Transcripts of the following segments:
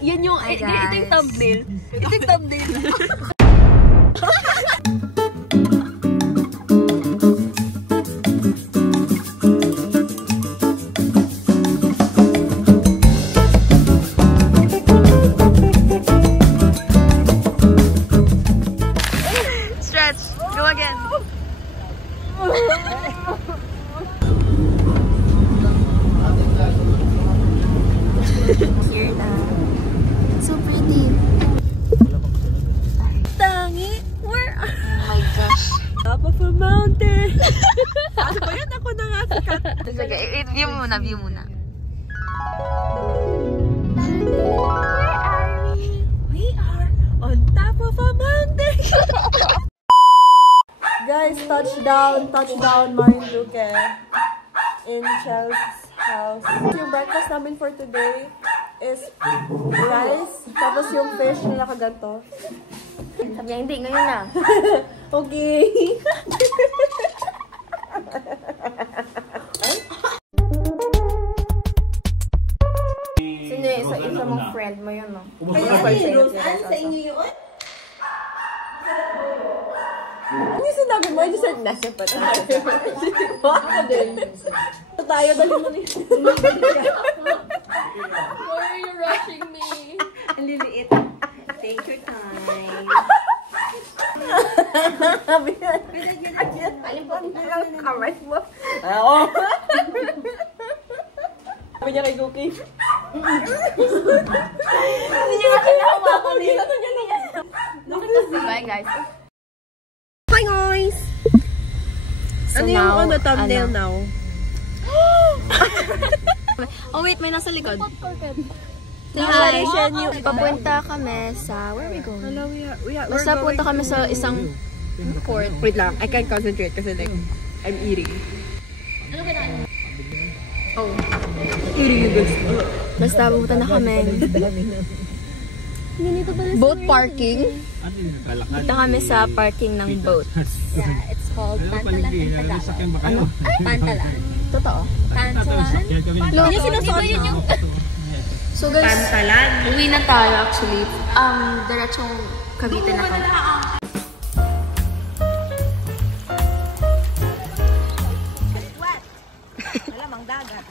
Yan yung, ito yung thumbnail. Ito yung thumbnail. Stretch. Go again. Here na. So pretty. Tangi, where are... Oh my gosh. Top of a mountain. Ano ba yan? Ako na nga sikat. Sige, view muna, view muna. Where are we? We are on top of a mountain. Guys, touchdown Marinduque in Chelsea's house. Yung breakfast namin for today is rice, tapos yung fish na nakaganto. Sabi niya, hindi, ngayon na. Okay. Sino yung isa mong friend mo yun, no? Ano sa inyo yun? Ano yung sinabi mo? I just said nasa pa tayo. Ako din. Tayo, dali mo ni. Why are you rushing me? Ang liliit. Take your time. Alin po ang kamay mo? Oo. Sabi niya kay Cookie. Hindi niya nga kinahawakan eh. Bye, guys. Hi, guys! So ano now, yung thumbnail now? Oh, wait, may nasa likod. Hi! Papunta kami sa... Where are we going? Hello, Basta punta kami sa isang port. Wait lang, I can't concentrate kasi like, I'm eating. Oh. Eating you guys. Basta pupunta na kami. Boat parking. Punta kami sa parking ng boat. Yeah, it's called Pantalan in Tagalog. Ano? Pantalan. Totoo. Pantalan? Yung sinusuot yung... So guys, Pantalan? uwi na tayo actually. Diretsong Cavite na kami. Malamang dagat.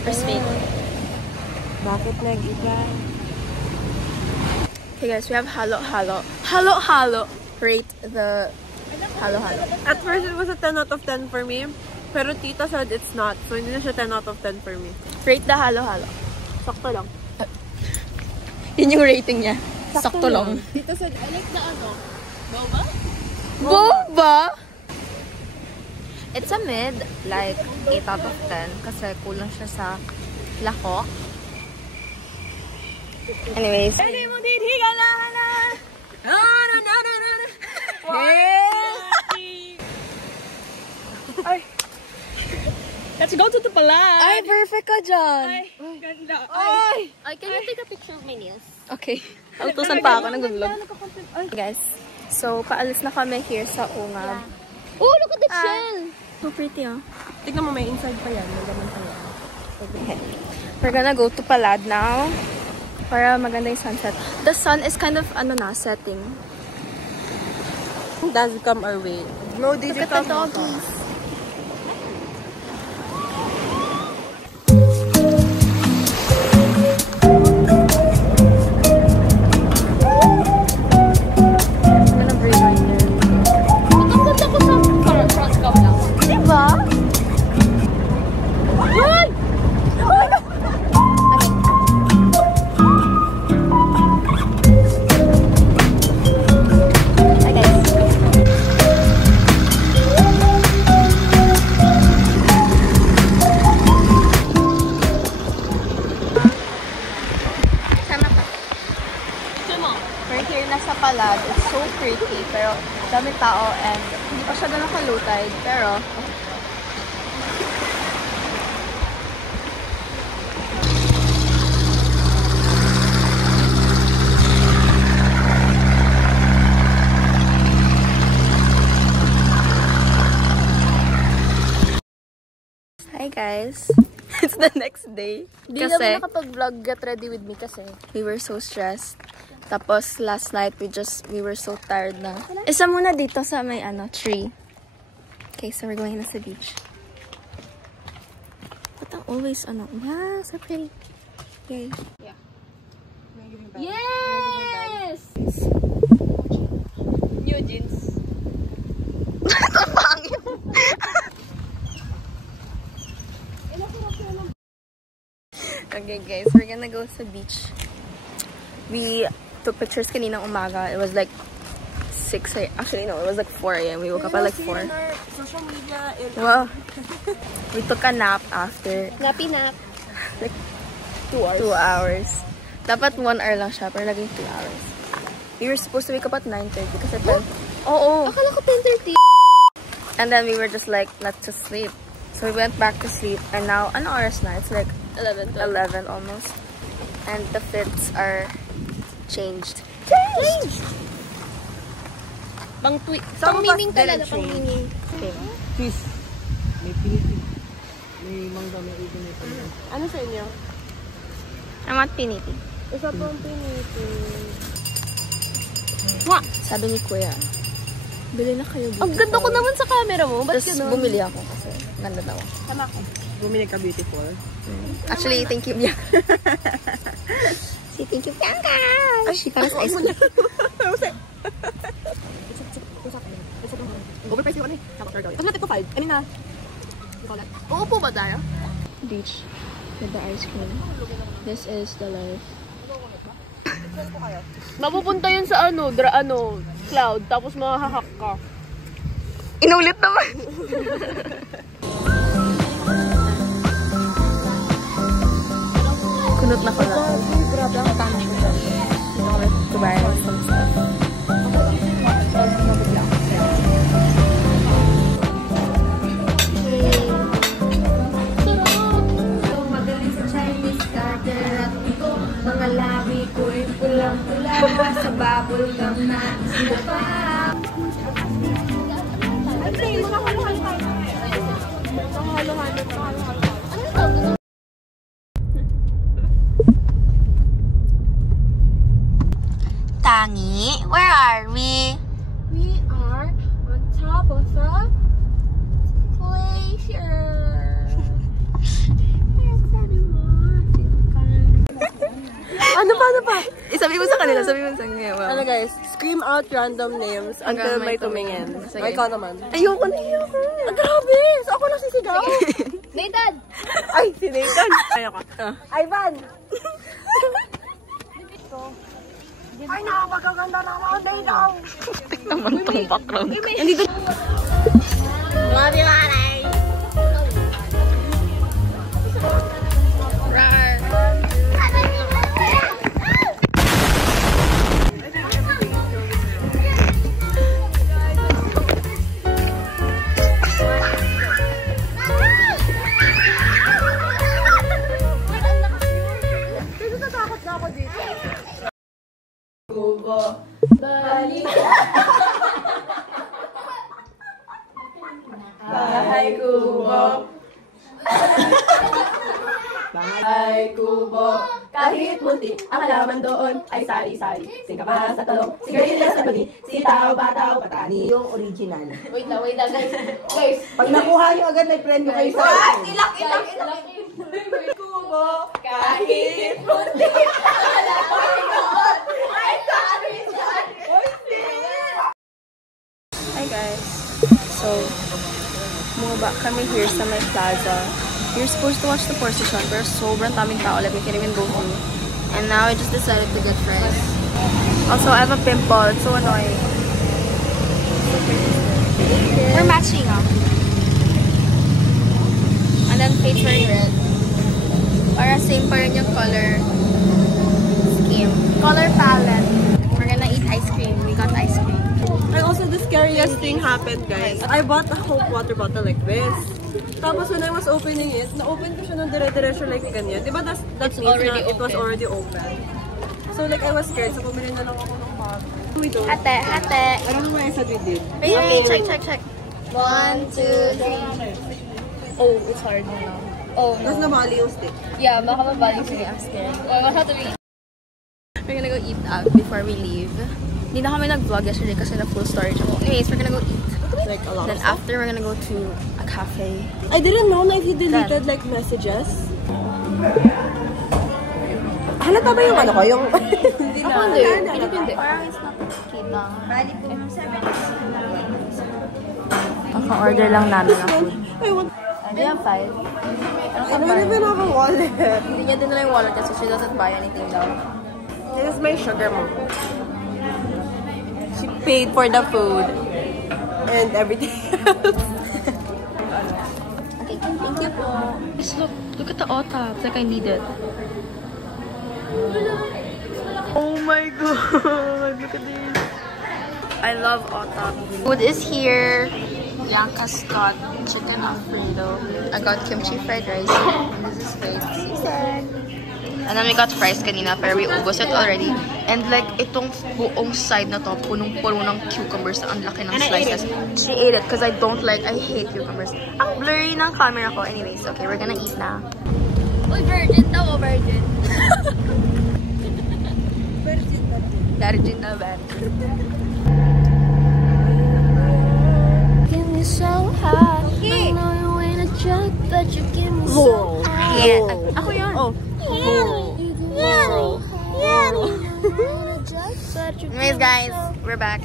First week. Bakit nag-iba? Okay guys, we have halo-halo. Halo-halo. Rate the halo-halo. At first, it was a 10 out of 10 for me. Pero tita said it's not. So, hindi na siya 10 out of 10 for me. Rate the halo-halo. Sakto lang. Yun yung rating niya. Sakto lang. Tita said, I like the ano. Boba? Boba? It's a mid, like 8 out of 10 kasi kulang siya sa lahok. Anyways. Let's go to the palad! Ay, perfect ka dyan! Ay, ganda! Ay! Can you take a picture of my nails? Okay. Utusan pa ako, nag-vlog. Guys, so paalis na kami here sa Ungab. Oh, look at the shell! So pretty, oh. Tignan mo, may inside pa yan. May laman pa yan. Okay. We're gonna go to Palad now. Para maganda yung sunset. The sun is kind of, setting. Does come our way. No digital. Look at the doggies. Palad. It's so pretty, pero dami tao and hindi pa siya ganun kalutay, pero guys. It's the next day. Di kami nakapag-vlog Get Ready With Me kasi we were so stressed. Tapos last night we were so tired na. Isa muna dito sa may tree. Okay, so we're going na sa beach. But I'm always yeah, so pretty. Yay. yeah. Yes! New jeans. Okay guys, we're gonna go sa beach. We took pictures kaninang umaga. It was like 6 a.m. Actually no, it was like 4 a.m. We woke up at like 4. Social media. Wow. We took a nap after. Nappy nap. Like 2 hours. Dapat 1 hour lang siya, pero naging 2 hours. We were supposed to wake up at 9:30 kasi 10. Oo. Akala ko 10:30. And then we were just like, let's just sleep. So we went back to sleep. And now, ano oras na? It's like 11 almost. And the fits are changed. Pang Some of us meaning talaga, didn't pang change. meaning. Okay. Fish. May piniti. May mangga, may ibon ito. Ano sa inyo? I want piniti. Isa pang pinito. Sabi ni Kuya, bili na kayo beautiful. Ang ganda ko naman sa camera mo. Ba't Tapos gano'n? bumili ako kasi ganda daw. Tama ko. Bumili ka beautiful. Actually, thank you, Bianca. Thank you, Bianca. She got us ice cream. Overpriced yung ano eh. Ano natin ko 5? Ano na? Uupo ba tayo? Beach with the ice cream. This is the life. Mapupunta yun sa cloud, tapos mahahack ka. Inulit naman. Kunot na ko lang. Grabe ang tanong ko. Dito kami to buy some stuff. Magaling sa Chinese garden at ito, mga labi ko'y pulang-pula sa bubble gum na isla. Tangi, where are we? We are on top of a glacier. Ano pa? Sabi mo sa kanila, sabi mo sa kanila. Wow. Ano guys, scream out random names until may tumingin. Sige. Ay, ikaw naman. Ayoko na. Ah, grabe! So ako lang sisigaw. Nathan! Ay, si Nathan. Ayoko. Ivan! Ay, nakapagkaganda na ako, Nathan! Naman tong background. Nandito. Love you, Alay! Bahay kubo. Bahay kubo. Kahit munti, ang halaman doon ay sari-sari. Singkamas sa talong, sigarilyas sa bani, sitaw, bataw, patani. Yung original. Wait lang, guys. Guys! Pag nakuha nyo agad, may premyo kayo sa Ilak! kubo. Kahit munti, ang halaman doon ay sari-sari. Hi guys. So, bumaba kami here sa may plaza. You're supposed to watch the procession, pero sobrang daming tao, like we can't even go through. And now I just decided to get fries. Also, I have a pimple. It's so annoying. We're matching up. And then Fate's wearing red. Para same pa rin yung color scheme. Color palette. We're gonna eat ice cream. We got ice cream. And also, the scariest thing happened, guys. I bought a Coke water bottle like this. Tapos when I was opening it, na-open ko siya ng dire-diretso like ganyan. Diba that means na it was already open. So like I was scared, so bumili na lang ako ng bag. We don't. Hate. I don't know why I said we did. Okay, check. 1, 2, 3. Oh, it's hard now. Oh, no. Tapos nabali yung stick. Yeah, makababalik siya yung scared. Well, what to be? We're gonna go eat out before we leave. Hindi na kami nag-vlog yesterday kasi na full storage ako. Anyways, we're gonna go eat. Like a lot. Then after, we're gonna go to a cafe. I didn't know na if you deleted like messages. Halata ba yung ano ko? Yung... Hindi na. Hindi. Parang it's not kita. Bali po, 7. Kaka-order lang namin ng food. I want... Do you have 5? Ano na ba na akong wallet? Hindi niya din na yung wallet kasi she doesn't buy anything daw. This is my sugar mom. She paid for the food. And everything else. Okay, thank you po. Just look at the OTA. It's like I need it. Oh my god, look at this. I love OTA. Food is here. Bianca's got chicken Alfredo. I got kimchi fried rice. And this is fried season. And then we got fries kanina pero we ubos it already. And like, itong buong side na to, punong-puno ng cucumbers. Ang laki ng slices. She ate it because I hate cucumbers. Ang blurry ng camera ko. Anyways, okay, we're gonna eat na. Uy, virgin daw, virgin. Virgin na virgin. Give me so high. I know you ain't a jerk, but you give me so high. Yeah. Ako yun. Oh. Anyways guys, we're back.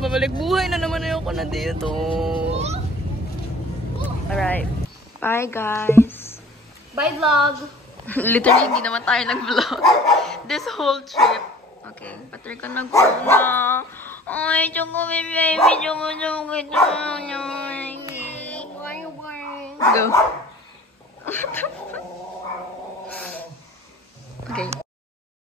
Babalik buhay na naman ako na dito. Alright. Bye guys. Bye, vlog. Literally, hindi naman tayo nag-vlog. This whole trip. Okay, Patrick ka nag-una. Ay, Choco baby, Choco. Go. What the